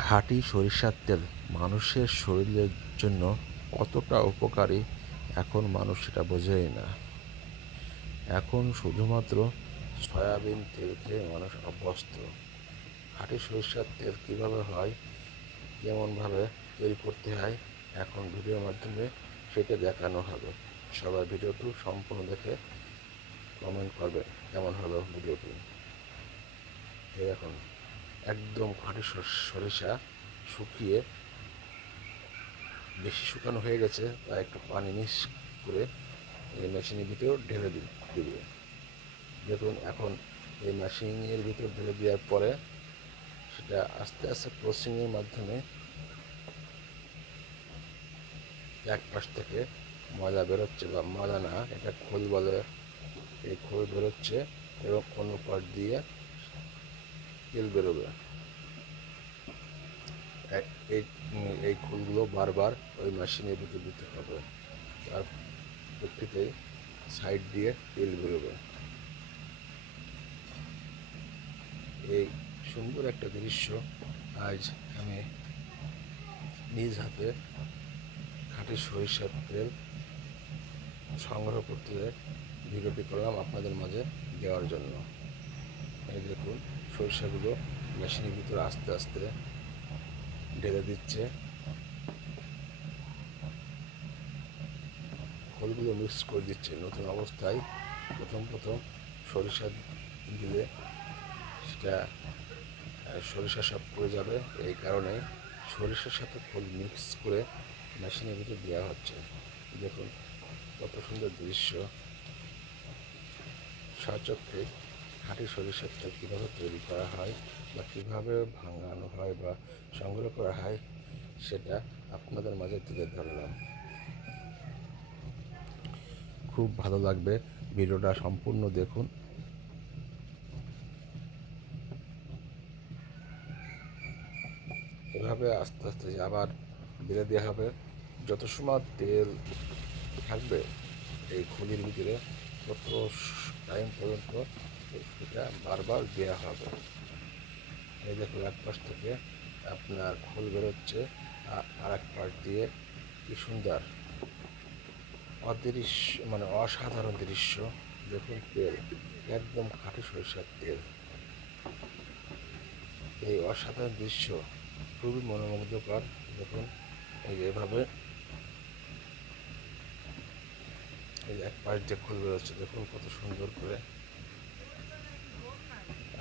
খাঁটি সরিষার তেল মানুষের শরীরের জন্য কতটা উপকারী এখন মানুষ সেটা বোঝেই না। এখন শুধুমাত্র সয়াবিন তেল খেয়ে মানুষ অভ্যস্ত। খাঁটি সরিষার তেল কীভাবে হয়, কেমনভাবে তৈরি করতে হয়, এখন ভিডিওর মাধ্যমে সেটা দেখানো হবে। সবাই ভিডিওটি সম্পূর্ণ দেখে কমেন্ট করবেন কেমন হলো ভিডিওটি। এই এখন একদম খাঁটি সরিষা শুকিয়ে বেশি শুকানো হয়ে গেছে, তা একটু পানি মিক্স করে এই মেশিনের ভিতর ঢেলে দিবে। দেখুন এখন এই মেশিনের ভিতর ঢেলে দেওয়ার পরে সেটা আস্তে আস্তে প্রসেসিংয়ের মাধ্যমে এক পাশ থেকে ময়দা বেরোচ্ছে, বা ময়দা না, এটা খোল বলে, এই খোল বেরোচ্ছে এবং অন্য পাশ দিয়ে তেল বেরোবে। এই এই খোলগুলো বারবার ওই মেশিনের ভিতর দিতে হবে, তার প্রত্যেকেই সাইড দিয়ে তেল বেরোবে। এই সুন্দর একটা দৃশ্য আজ আমি নিজ হাতে খাঁটি সরিষার তেল সংগ্রহ করতে ভিডিওটি করলাম আপনাদের মাঝে দেওয়ার জন্য। এই দেখুন সরিষাগুলো মেশিনের ভিতরে আস্তে আস্তে ঢেলে দিচ্ছে, খোলগুলো মিক্স করে দিচ্ছে। নতুন অবস্থায় প্রথম সরিষা দিলে সেটা সরিষা সব পড়ে যাবে, এই কারণে সরিষার সাথে খোল মিক্স করে মেশিনের ভিতরে দেওয়া হচ্ছে। দেখুন কত সুন্দর দৃশ্য। সচক্ষে খাঁটি সরিষার তেল কীভাবে তৈরি করা হয় বা কীভাবে ভাঙানো হয় বা সংগ্রহ করা হয় সেটা আপনাদের মাঝে তুলে ধরলাম। খুব ভালো লাগবে, ভিডিওটা সম্পূর্ণ দেখুন। এভাবে আস্তে আস্তে আবার বেড়ে দেওয়া হবে। যত সময় তেল থাকবে এই খোলের ভিতরে তত টাইম পর্যন্ত এটা বারবার দেওয়া হবে। এই দেখুন এক পাশ থেকে আপনার খোল বেরোচ্ছে, আর এক পাশ দিয়ে কি সুন্দর অদৃশ্য, মানে অসাধারণ দৃশ্য। দেখুন তেল একদম খাঁটি সরিষার তেল। এই অসাধারণ দৃশ্য খুবই মনোমুগ্ধকর। দেখুন এই যে এভাবে এই এক পাশ দিয়ে খোল বেরোচ্ছে, দেখুন কত সুন্দর করে,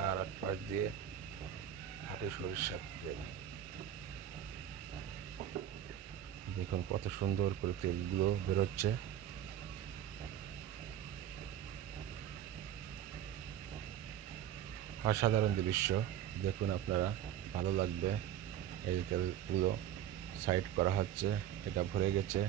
আর এক পাশ দিয়ে খাঁটি সরিষার তেল। দেখুন কত সুন্দর করে তেলগুলো বেরোচ্ছে। অসাধারণ দৃশ্য, দেখুন আপনারা, ভালো লাগবে। এই তেলগুলো সাইড করা হচ্ছে, এটা ভরে গেছে।